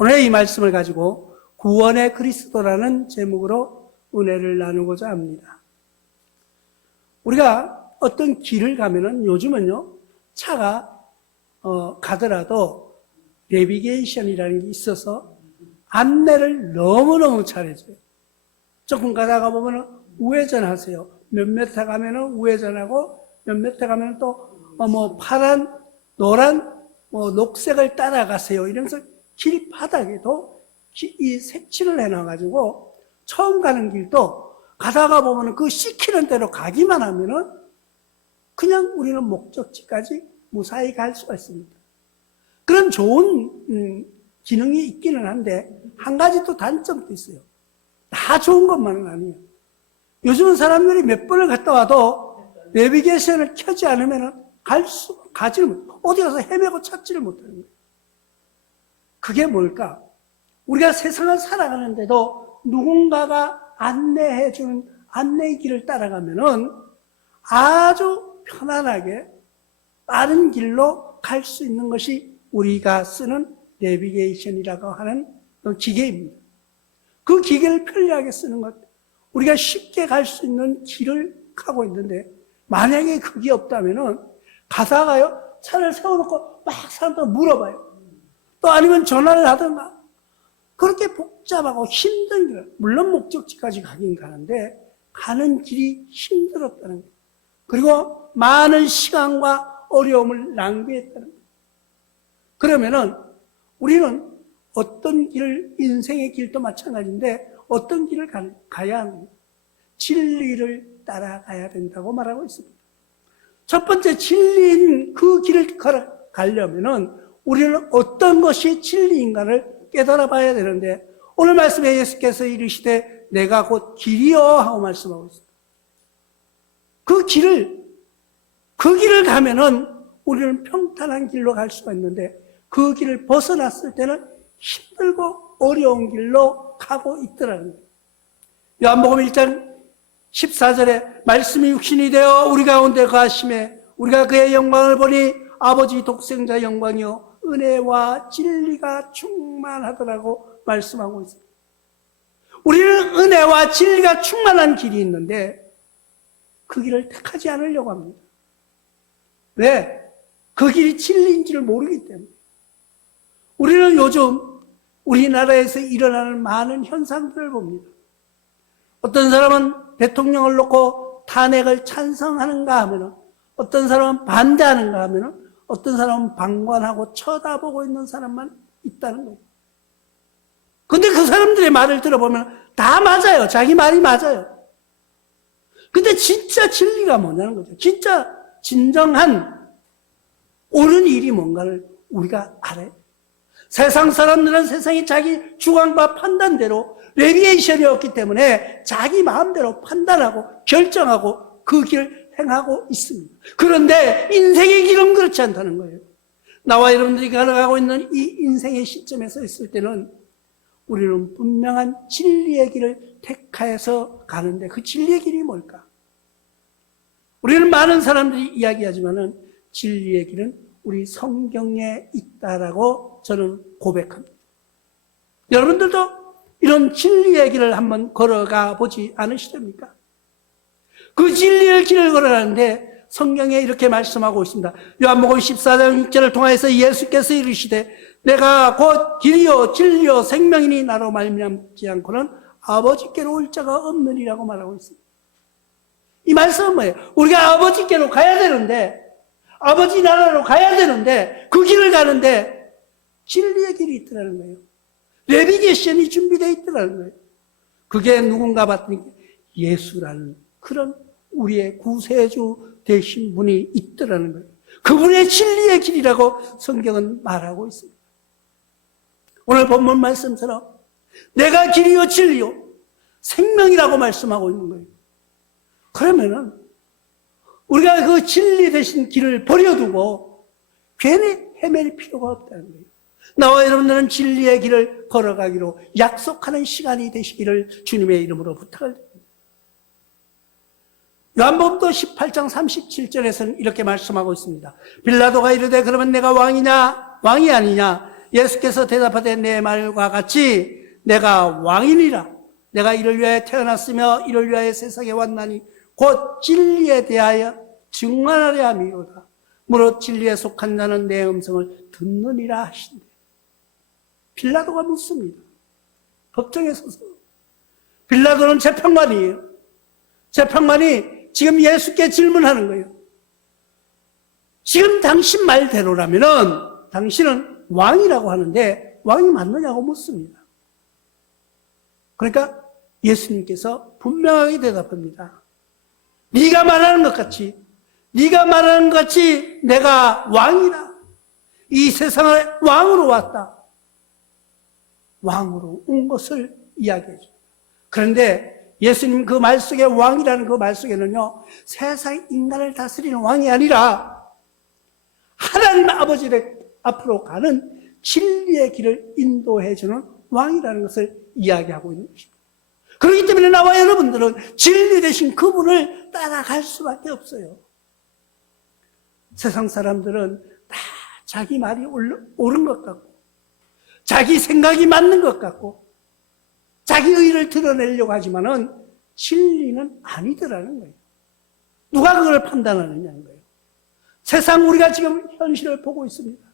오늘 이 말씀을 가지고 구원의 그리스도라는 제목으로 은혜를 나누고자 합니다. 우리가 어떤 길을 가면은 요즘은요, 차가 가더라도 내비게이션이라는 게 있어서 안내를 너무너무 잘해줘요. 조금 가다가 보면은 우회전하세요. 몇 메터 가면은 우회전하고 몇 메터 가면은 또 파란, 노란, 녹색을 따라가세요. 이러면서 길바닥에도 이 색칠을 해놔가지고 처음 가는 길도 가다가 보면은 그 시키는 대로 가기만 하면은 그냥 우리는 목적지까지 무사히 갈 수가 있습니다. 그런 좋은 기능이 있기는 한데 한 가지 또 단점도 있어요. 다 좋은 것만은 아니에요. 요즘은 사람들이 몇 번을 갔다 와도 내비게이션을 켜지 않으면 가지를 못, 어디 가서 헤매고 찾지를 못하는 거예요. 그게 뭘까? 우리가 세상을 살아가는데도 누군가가 안내해주는 안내의 길을 따라가면은 아주 편안하게 빠른 길로 갈 수 있는 것이 우리가 쓰는 내비게이션이라고 하는 기계입니다. 그 기계를 편리하게 쓰는 것, 우리가 쉽게 갈 수 있는 길을 가고 있는데 만약에 그게 없다면은 가다가요 차를 세워놓고 막 사람들 물어봐요. 또 아니면 전화를 하든가 그렇게 복잡하고 힘든 길, 물론 목적지까지 가긴 가는데 가는 길이 힘들었다는 거예요. 그리고 많은 시간과 어려움을 낭비했다는 거예요. 그러면은 우리는 어떤 길을, 인생의 길도 마찬가지인데 어떤 길을 가야 하는 거예요? 진리를 따라가야 된다고 말하고 있습니다. 첫 번째 진리인 그 길을 가려면은 우리는 어떤 것이 진리인가를 깨달아 봐야 되는데 오늘 말씀에 예수께서 이르시되 내가 곧 길이요 하고 말씀하고 있습니다. 그 길을 가면은 우리는 평탄한 길로 갈 수가 있는데 그 길을 벗어났을 때는 힘들고 어려운 길로 가고 있더라는 거예요. 요한복음 1장 14절에 말씀이 육신이 되어 우리 가운데 거하심에 우리가 그의 영광을 보니 아버지 독생자 영광이요 은혜와 진리가 충만하더라고 말씀하고 있습니다. 우리는 은혜와 진리가 충만한 길이 있는데 그 길을 택하지 않으려고 합니다. 왜? 그 길이 진리인지를 모르기 때문에. 우리는 요즘 우리나라에서 일어나는 많은 현상들을 봅니다. 어떤 사람은 대통령을 놓고 탄핵을 찬성하는가 하면은 어떤 사람은 반대하는가 하면은 어떤 사람은 방관하고 쳐다보고 있는 사람만 있다는 거예요. 근데 그 사람들의 말을 들어보면 다 맞아요. 자기 말이 맞아요. 근데 진짜 진리가 뭐냐는 거죠. 진짜 진정한 옳은 일이 뭔가를 우리가 알아요. 세상 사람들은 세상이 자기 주관과 판단대로 내비게이션이 없기 때문에 자기 마음대로 판단하고 결정하고 그 길을 행하고 있습니다. 그런데 인생의 길은 그렇지 않다는 거예요. 나와 여러분들이 걸어가고 있는 이 인생의 시점에서 있을 때는 우리는 분명한 진리의 길을 택해서 가는데 그 진리의 길이 뭘까? 우리는 많은 사람들이 이야기하지만은 진리의 길은 우리 성경에 있다라고 저는 고백합니다. 여러분들도 이런 진리의 길을 한번 걸어가 보지 않으시렵니까? 그 진리의 길을 걸어가는데 성경에 이렇게 말씀하고 있습니다. 요한복음 14장 6절을 통해서 예수께서 이르시되 내가 곧 길이요 진리요 생명이니 나로 말미암지 않고는 아버지께로 올 자가 없느니라고 말하고 있습니다. 이 말씀은 뭐예요? 우리가 아버지께로 가야 되는데 아버지 나라로 가야 되는데 그 길을 가는데 진리의 길이 있더라는 거예요. 내비게이션이 준비되어 있더라는 거예요. 그게 누군가 봤더니 예수라는 그런 우리의 구세주 되신 분이 있더라는 거예요. 그분의 진리의 길이라고 성경은 말하고 있습니다. 오늘 본문 말씀처럼 내가 길이요 진리요 생명이라고 말씀하고 있는 거예요. 그러면은 우리가 그 진리 되신 길을 버려두고 괜히 헤맬 필요가 없다는 거예요. 나와 여러분들은 진리의 길을 걸어가기로 약속하는 시간이 되시기를 주님의 이름으로 부탁을 드립니다. 요한복음 18장 37절에서는 이렇게 말씀하고 있습니다. 빌라도가 이르되 그러면 내가 왕이 아니냐? 예수께서 대답하되 내 말과 같이 내가 왕이니라. 내가 이를 위하여 태어났으며 이를 위하여 세상에 왔나니 곧 진리에 대하여 증언하려 함이로다. 무릇 진리에 속한 자는 내 음성을 듣느니라 하신대. 빌라도가 묻습니다. 법정에 서서. 빌라도는 재판관이에요. 재판관이 지금 예수께 질문하는 거예요. 지금 당신 말대로라면은 당신은 왕이라고 하는데 왕이 맞느냐고 묻습니다. 그러니까 예수님께서 분명하게 대답합니다. 네가 말하는 것 같이 내가 왕이다. 이 세상에 왕으로 왔다. 왕으로 온 것을 이야기해 줍니다. 그런데 예수님 그 말 속에 왕이라는 그 말 속에는요, 세상 인간을 다스리는 왕이 아니라 하나님 아버지 앞으로 가는 진리의 길을 인도해 주는 왕이라는 것을 이야기하고 있는 것입니다. 그렇기 때문에 나와 여러분들은 진리 되신 그분을 따라갈 수밖에 없어요. 세상 사람들은 다 자기 말이 옳은 것 같고 자기 생각이 맞는 것 같고 자기 의를 드러내려고 하지만은 진리는 아니더라는 거예요. 누가 그걸 판단하느냐는 거예요. 세상 우리가 지금 현실을 보고 있습니다.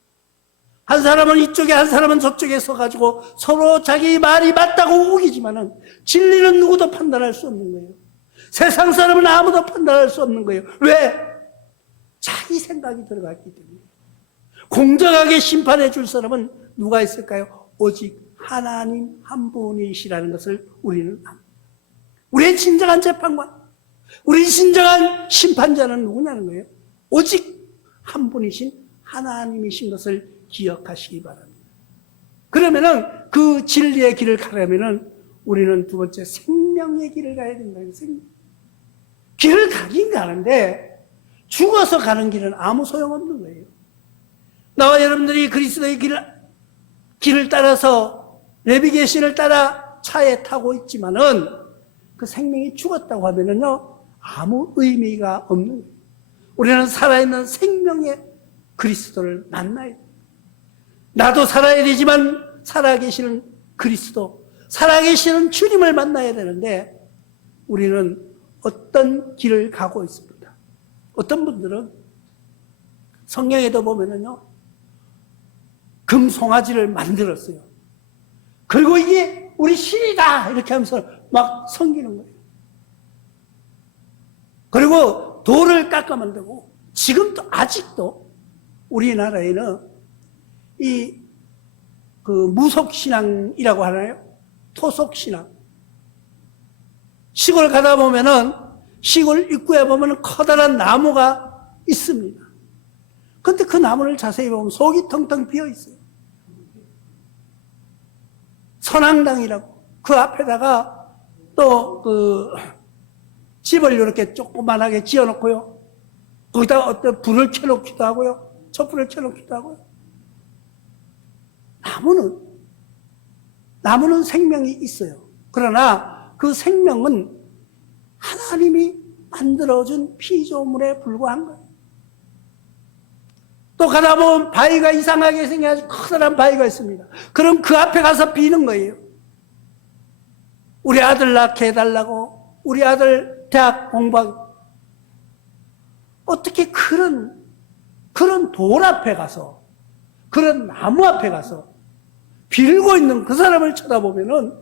한 사람은 이쪽에 한 사람은 저쪽에 서가지고 서로 자기 말이 맞다고 우기지만은 진리는 누구도 판단할 수 없는 거예요. 세상 사람은 아무도 판단할 수 없는 거예요. 왜? 자기 생각이 들어갔기 때문에. 공정하게 심판해 줄 사람은 누가 있을까요? 오직 하나님 한 분이시라는 것을 우리는 압니다. 우리의 진정한 재판관, 우리 진정한 심판자는 누구냐는 거예요. 오직 한 분이신 하나님이신 것을 기억하시기 바랍니다. 그러면은 그 진리의 길을 가려면은 우리는 두 번째 생명의 길을 가야 된다는 거예요. 길을 가긴 가는데 죽어서 가는 길은 아무 소용없는 거예요. 나와 여러분들이 그리스도의 길을 따라서 내비게이션을 따라 차에 타고 있지만은 그 생명이 죽었다고 하면은요 아무 의미가 없는 거예요. 우리는 살아있는 생명의 그리스도를 만나야 돼요. 나도 살아야 되지만 살아계시는 그리스도, 살아계시는 주님을 만나야 되는데 우리는 어떤 길을 가고 있습니다. 어떤 분들은 성경에도 보면은요 금송아지를 만들었어요. 그리고 이게 우리 신이다 이렇게 하면서 막 섬기는 거예요. 그리고 돌을 깎아 만들고 지금도 아직도 우리나라에는 그 무속신앙이라고 하나요? 토속신앙. 시골 가다 보면은 시골 입구에 보면은 커다란 나무가 있습니다. 근데 그 나무를 자세히 보면 속이 텅텅 비어 있어요. 선앙당이라고. 그 앞에다가 또 집을 이렇게 조그만하게 지어 놓고요. 거기다가 어떤 불을 켜놓기도 하고요. 촛불을 켜놓기도 하고요. 나무는 생명이 있어요. 그러나 그 생명은 하나님이 만들어준 피조물에 불과한 거예요. 또 가다 보면 바위가 이상하게 생긴 아주 커다란 바위가 있습니다. 그럼 그 앞에 가서 비는 거예요. 우리 아들 낳게 해달라고, 우리 아들 대학 공부하고. 어떻게 그런 돌 앞에 가서, 그런 나무 앞에 가서 빌고 있는 그 사람을 쳐다보면은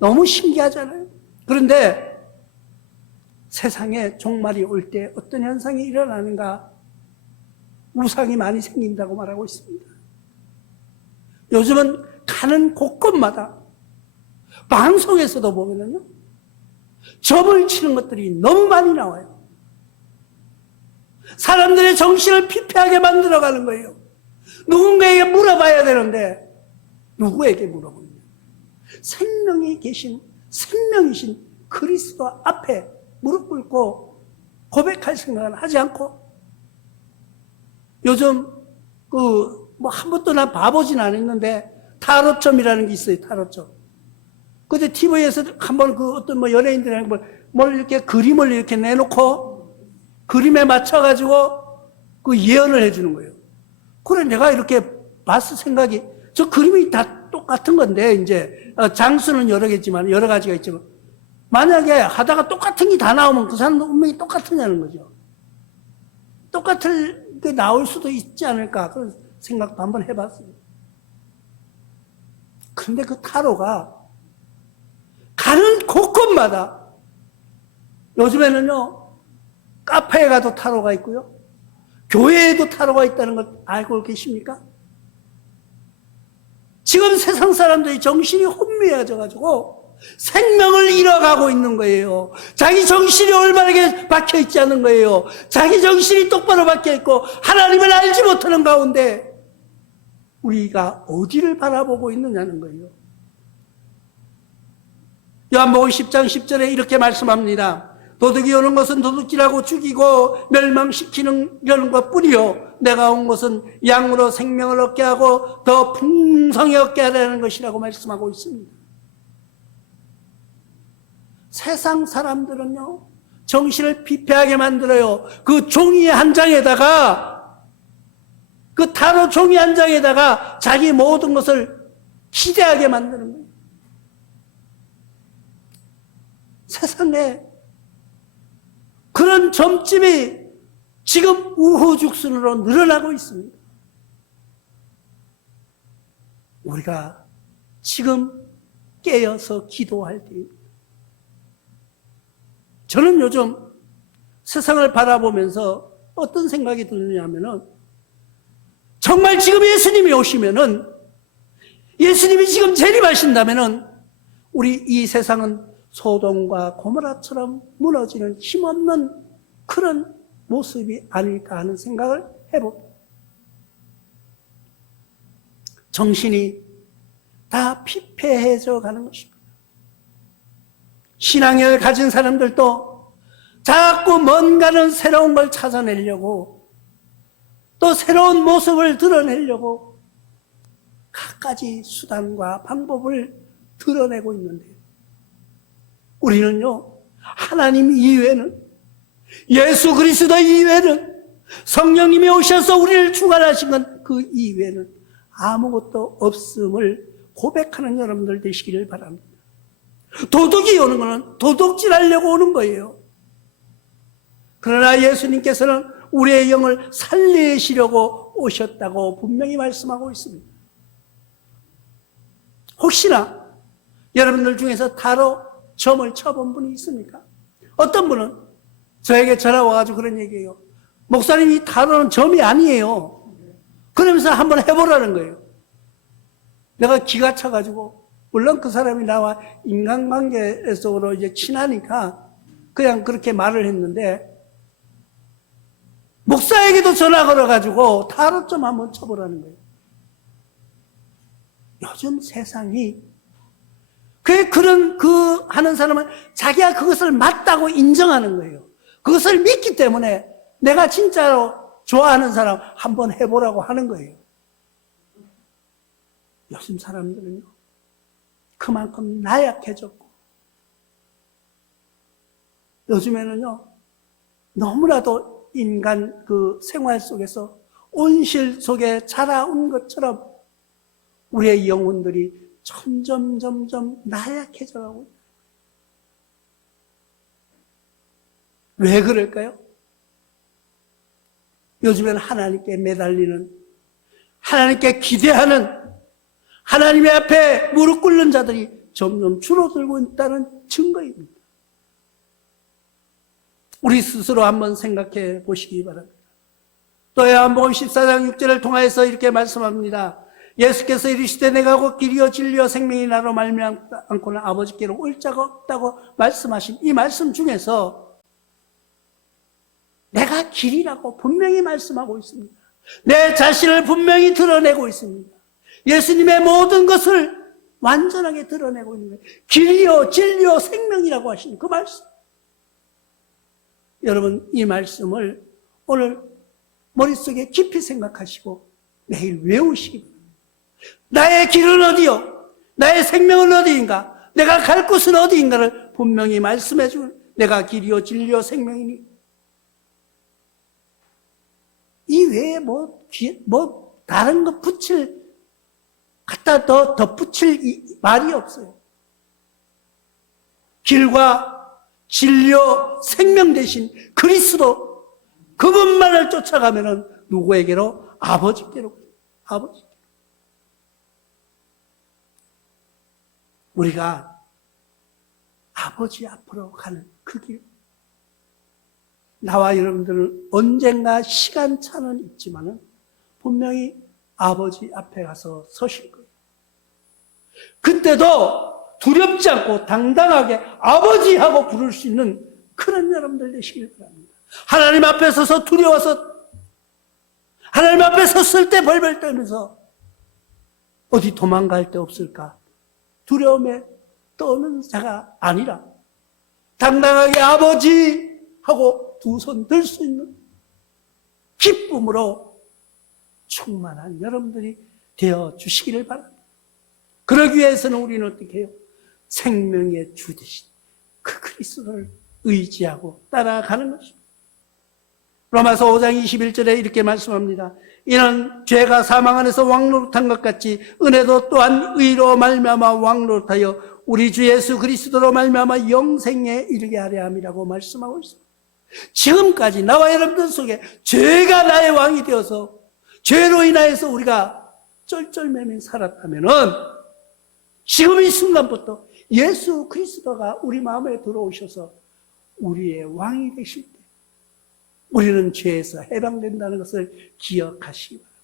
너무 신기하잖아요. 그런데 세상에 종말이 올 때 어떤 현상이 일어나는가? 우상이 많이 생긴다고 말하고 있습니다. 요즘은 가는 곳곳마다 방송에서도 보면은요, 점을 치는 것들이 너무 많이 나와요. 사람들의 정신을 피폐하게 만들어가는 거예요. 누군가에게 물어봐야 되는데 누구에게 물어보느냐? 생명이 계신 생명이신 그리스도 앞에 무릎 꿇고 고백할 생각은 하지 않고 요즘 한 번도 난 봐보진 않았는데 타로점이라는 게 있어요. 타로점. 근데 TV에서 한번 어떤 연예인들이 뭘 이렇게 그림을 이렇게 내놓고 그림에 맞춰가지고 그 예언을 해주는 거예요. 그래 내가 이렇게 봤을 생각이, 저 그림이 다 똑같은 건데, 이제, 장수는 여러 개지만, 여러 가지가 있지만, 만약에 하다가 똑같은 게 다 나오면 그 사람도 운명이 똑같으냐는 거죠. 똑같을 게 나올 수도 있지 않을까, 그런 생각도 한번 해봤어요. 그런데 그 타로가 가는 곳곳마다, 요즘에는요, 카페에 가도 타로가 있고요, 교회에도 타로가 있다는 걸 알고 계십니까? 지금 세상 사람들이 정신이 혼미해져가지고 생명을 잃어가고 있는 거예요. 자기 정신이 올바르게 박혀있지 않은 거예요. 자기 정신이 똑바로 박혀있고 하나님을 알지 못하는 가운데 우리가 어디를 바라보고 있느냐는 거예요. 요한복음 10장 10절에 이렇게 말씀합니다. 도둑이 오는 것은 도둑질하고 죽이고 멸망시키는 이런 것뿐이요, 내가 온 것은 양으로 생명을 얻게 하고 더 풍성히 얻게 하려는 것이라고 말씀하고 있습니다. 세상 사람들은요, 정신을 피폐하게 만들어요. 그 종이 한 장에다가, 그 타로 종이 한 장에다가 자기 모든 것을 기대하게 만드는 거예요. 세상에 그런 점집이 지금 우후죽순으로 늘어나고 있습니다. 우리가 지금 깨어서 기도할 때입니다. 저는 요즘 세상을 바라보면서 어떤 생각이 드느냐면은, 정말 지금 예수님이 오시면은, 예수님이 지금 재림하신다면은 우리 이 세상은 소돔과 고모라처럼 무너지는 힘없는 그런 모습이 아닐까 하는 생각을 해봅니다. 정신이 다 피폐해져 가는 것입니다. 신앙을 가진 사람들도 자꾸 뭔가는 새로운 걸 찾아내려고, 또 새로운 모습을 드러내려고 갖가지 수단과 방법을 드러내고 있는데, 우리는요, 하나님 이외에는, 예수 그리스도 이외에는, 성령님이 오셔서 우리를 주관하신 건 그 이외에는 아무것도 없음을 고백하는 여러분들 되시기를 바랍니다. 도둑이 오는 것은 도둑질하려고 오는 거예요. 그러나 예수님께서는 우리의 영을 살리시려고 오셨다고 분명히 말씀하고 있습니다. 혹시나 여러분들 중에서 타로 점을 쳐본 분이 있습니까? 어떤 분은 저에게 전화 와가지고 그런 얘기예요. 목사님, 이 타로는 점이 아니에요. 그러면서 한번 해보라는 거예요. 내가 기가 차가지고, 물론 그 사람이 나와 인간관계적으로 이제 친하니까 그냥 그렇게 말을 했는데, 목사에게도 전화 걸어가지고 타로 좀 한번 쳐보라는 거예요. 요즘 세상이, 하는 사람은 자기가 그것을 맞다고 인정하는 거예요. 그것을 믿기 때문에 내가 진짜로 좋아하는 사람 한번 해보라고 하는 거예요. 요즘 사람들은요, 그만큼 나약해졌고, 요즘에는요, 너무나도 인간 그 생활 속에서 온실 속에 자라온 것처럼 우리의 영혼들이 점점 나약해져 가고 있어요. 왜 그럴까요? 요즘에는 하나님께 매달리는, 하나님께 기대하는, 하나님의 앞에 무릎 꿇는 자들이 점점 줄어들고 있다는 증거입니다. 우리 스스로 한번 생각해 보시기 바랍니다. 또 요한복음 14장 6절을 통하여서 이렇게 말씀합니다. 예수께서 이르시되 내가 곧 길이요 진리요 생명이 나로 말미암지 않고는 아버지께로 올 자가 없다고 말씀하신 이 말씀 중에서 내가 길이라고 분명히 말씀하고 있습니다. 내 자신을 분명히 드러내고 있습니다. 예수님의 모든 것을 완전하게 드러내고 있는 거예요. 길이요 진리요 생명이라고 하시는 그 말씀. 여러분, 이 말씀을 오늘 머릿속에 깊이 생각하시고 매일 외우시기 바랍니다. 나의 길은 어디요? 나의 생명은 어디인가? 내가 갈 곳은 어디인가를 분명히 말씀해 주는, 내가 길이요 진리요 생명이니, 이 외에 다른 거 갖다 더 붙일 말이 없어요. 길과 진료, 생명 대신 그리스도, 그분만을 쫓아가면은 누구에게로? 아버지께로. 아버지. 우리가 아버지 앞으로 가는 그 길. 나와 여러분들은 언젠가 시간차는 있지만은 분명히 아버지 앞에 가서 서실 거예요. 그때도 두렵지 않고 당당하게 아버지 하고 부를 수 있는 그런 여러분들 되시길 바랍니다. 하나님 앞에 서서 두려워서 하나님 앞에 섰을 때 벌벌 떨면서 어디 도망갈 데 없을까? 두려움에 떠는 자가 아니라 당당하게 아버지 하고 두 손 들 수 있는 기쁨으로 충만한 여러분들이 되어 주시기를 바랍니다. 그러기 위해서는 우리는 어떻게 해요? 생명의 주 되신 그 그리스도를 의지하고 따라가는 것입니다. 로마서 5장 21절에 이렇게 말씀합니다. 이는 죄가 사망 안에서 왕노릇한 것 같이 은혜도 또한 의로 말미암아 왕노릇하여 우리 주 예수 그리스도로 말미암아 영생에 이르게 하려 함이라고 말씀하고 있습니다. 지금까지 나와 여러분들 속에 죄가 나의 왕이 되어서 죄로 인하여서 우리가 쩔쩔매매 살았다면은 지금 이 순간부터 예수 그리스도가 우리 마음에 들어오셔서 우리의 왕이 되실 때 우리는 죄에서 해방된다는 것을 기억하시기 바랍니다.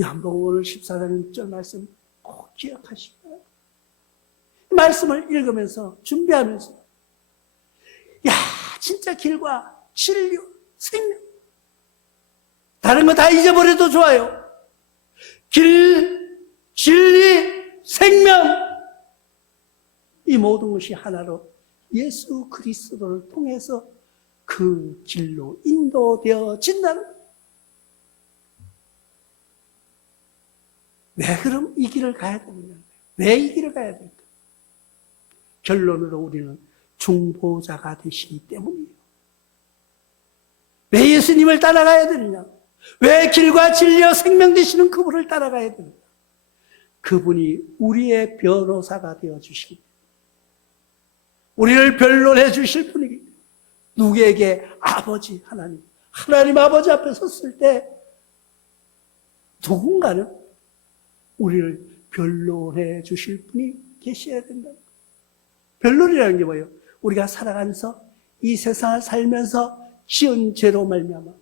요한복음 오늘 14장 6절 말씀 꼭 기억하시기 바랍니다. 말씀을 읽으면서 준비하면서 야 진짜 길과 진리, 생명 다른 거 다 잊어버려도 좋아요. 길, 진리, 생명 이 모든 것이 하나로 예수 그리스도를 통해서 그 길로 인도되어진다는 거예요. 왜 그럼 이 길을 가야 되느냐? 왜 이 길을 가야 될까? 결론으로 우리는 중보자가 되시기 때문이에요. 왜 예수님을 따라가야 되느냐? 왜 길과 진리와 생명 되시는 그분을 따라가야 되느냐? 그분이 우리의 변호사가 되어주시기 때문에 우리를 변론해 주실 분이기 때문에 누구에게? 아버지 하나님 아버지 앞에 섰을 때 누군가는 우리를 변론해 주실 분이 계셔야 된다. 변론이라는 게 뭐예요? 우리가 살아가면서 이 세상을 살면서 지은 죄로 말미암아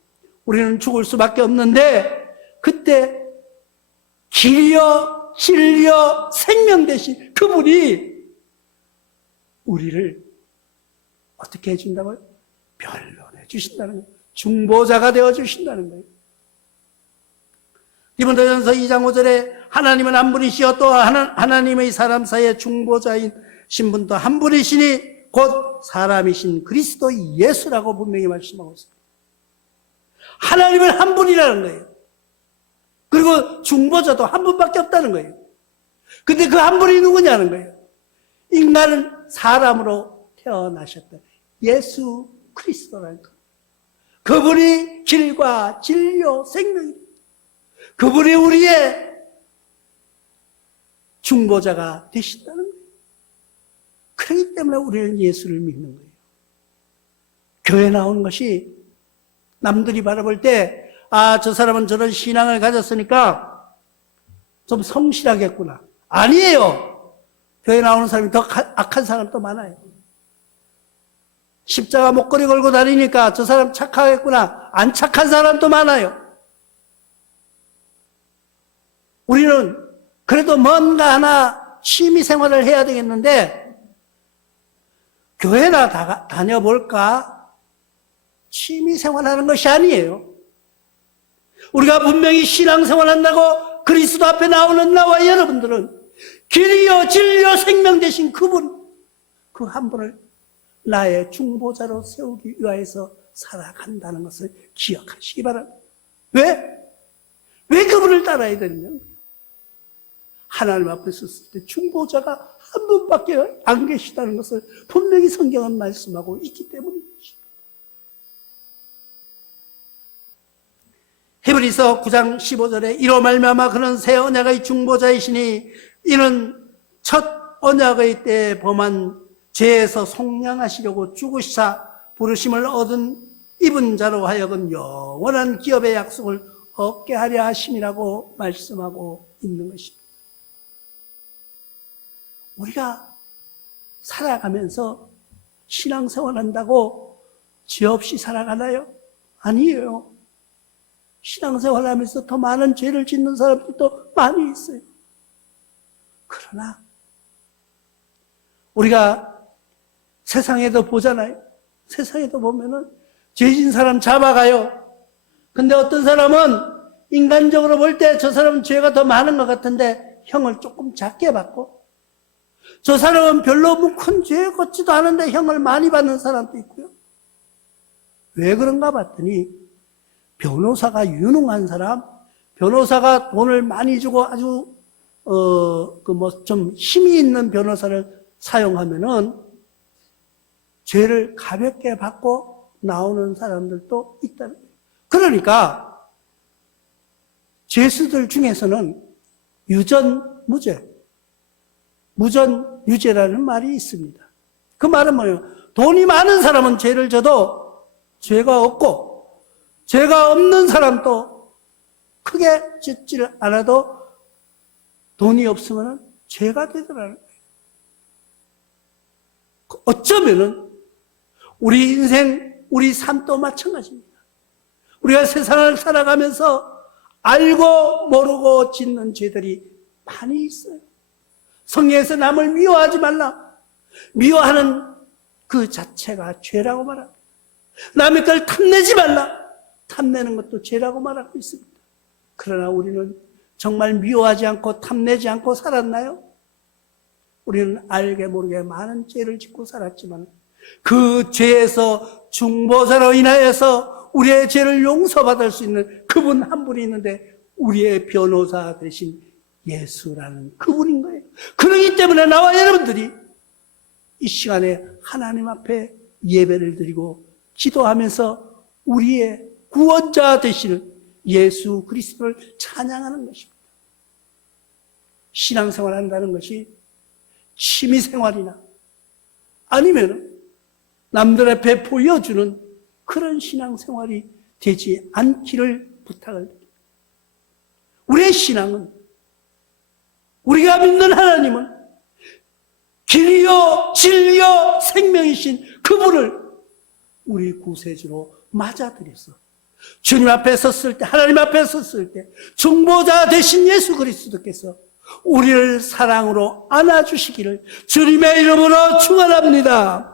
우리는 죽을 수밖에 없는데 그때 길이여 진리여 생명 되신 그분이 우리를 어떻게 해준다고요? 변론해 주신다는 거예요. 중보자가 되어주신다는 거예요. 디모데전서 2장 5절에 하나님은 한 분이시여 또 하나님의 사람 사이의 중보자인 신분도 한 분이시니 곧 사람이신 그리스도 예수라고 분명히 말씀하고 있습니다. 하나님은 한 분이라는 거예요. 그리고 중보자도 한 분밖에 없다는 거예요. 근데 그 한 분이 누구냐는 거예요. 인간은 사람으로 태어나셨다. 예수 그리스도라는 거예요. 그분이 길과 진리요 생명이다. 그분이 우리의 중보자가 되신다는 거예요. 그렇기 때문에 우리는 예수를 믿는 거예요. 교회 나오는 것이 남들이 바라볼 때 저 사람은 저런 신앙을 가졌으니까 좀 성실하겠구나. 아니에요. 교회 나오는 사람이 더 악한 사람도 많아요. 십자가 목걸이 걸고 다니니까 저 사람 착하겠구나. 안 착한 사람도 많아요. 우리는 그래도 뭔가 하나 취미 생활을 해야 되겠는데 교회나 다녀볼까? 취미 생활하는 것이 아니에요. 우리가 분명히 신앙생활 한다고 그리스도 앞에 나오는 나와 여러분들은 길이요 진리요 생명 되신 그분, 그 한 분을 나의 중보자로 세우기 위하여서 살아간다는 것을 기억하시기 바랍니다. 왜? 왜 그분을 따라야 되느냐? 하나님 앞에 섰을 때 중보자가 한 분밖에 안 계시다는 것을 분명히 성경은 말씀하고 있기 때문입니다. 히브리서 9장 15절에 이로 말미암아 그는 새 언약의 중보자이시니 이는 첫 언약의 때에 범한 죄에서 속량하시려고 죽으시사 부르심을 얻은 입은 자로 하여금 영원한 기업의 약속을 얻게 하려 하심이라고 말씀하고 있는 것입니다. 우리가 살아가면서 신앙생활 한다고 죄 없이 살아가나요? 아니에요. 신앙생활 하면서 더 많은 죄를 짓는 사람들도 많이 있어요. 그러나 우리가 세상에도 보잖아요. 세상에도 보면은 죄진 사람 잡아가요. 근데 어떤 사람은 인간적으로 볼 때 저 사람은 죄가 더 많은 것 같은데 형을 조금 작게 받고, 저 사람은 별로 뭐 큰 죄 같지도 않은데 형을 많이 받는 사람도 있고요. 왜 그런가 봤더니 변호사가 유능한 사람, 변호사가 돈을 많이 주고 아주 좀 힘이 있는 변호사를 사용하면은 죄를 가볍게 받고 나오는 사람들도 있다는 거예요. 그러니까 죄수들 중에서는 유전무죄, 무전유죄라는 말이 있습니다. 그 말은 뭐예요? 돈이 많은 사람은 죄를 져도 죄가 없고, 죄가 없는 사람도 크게 짓지를 않아도 돈이 없으면 죄가 되더라는 거예요. 어쩌면은 우리 인생, 우리 삶도 마찬가지입니다. 우리가 세상을 살아가면서 알고 모르고 짓는 죄들이 많이 있어요. 성경에서 남을 미워하지 말라. 미워하는 그 자체가 죄라고 말합니다. 남의 걸 탐내지 말라. 탐내는 것도 죄라고 말하고 있습니다. 그러나 우리는 정말 미워하지 않고 탐내지 않고 살았나요? 우리는 알게 모르게 많은 죄를 짓고 살았지만 그 죄에서 중보자로 인하여서 우리의 죄를 용서받을 수 있는 그분 한 분이 있는데 우리의 변호사 되신 예수라는 그분인 거예요. 그렇기 때문에 나와 여러분들이 이 시간에 하나님 앞에 예배를 드리고 기도하면서 우리의 구원자 되시는 예수 그리스도를 찬양하는 것입니다. 신앙생활 한다는 것이 취미생활이나 아니면 남들 앞에 보여주는 그런 신앙생활이 되지 않기를 부탁을 드립니다. 우리의 신앙은, 우리가 믿는 하나님은 길이요 진리요 생명이신 그분을 우리 구세주로 맞아들여서 주님 앞에 섰을 때, 하나님 앞에 섰을 때 중보자 되신 예수 그리스도께서 우리를 사랑으로 안아주시기를 주님의 이름으로 축원합니다.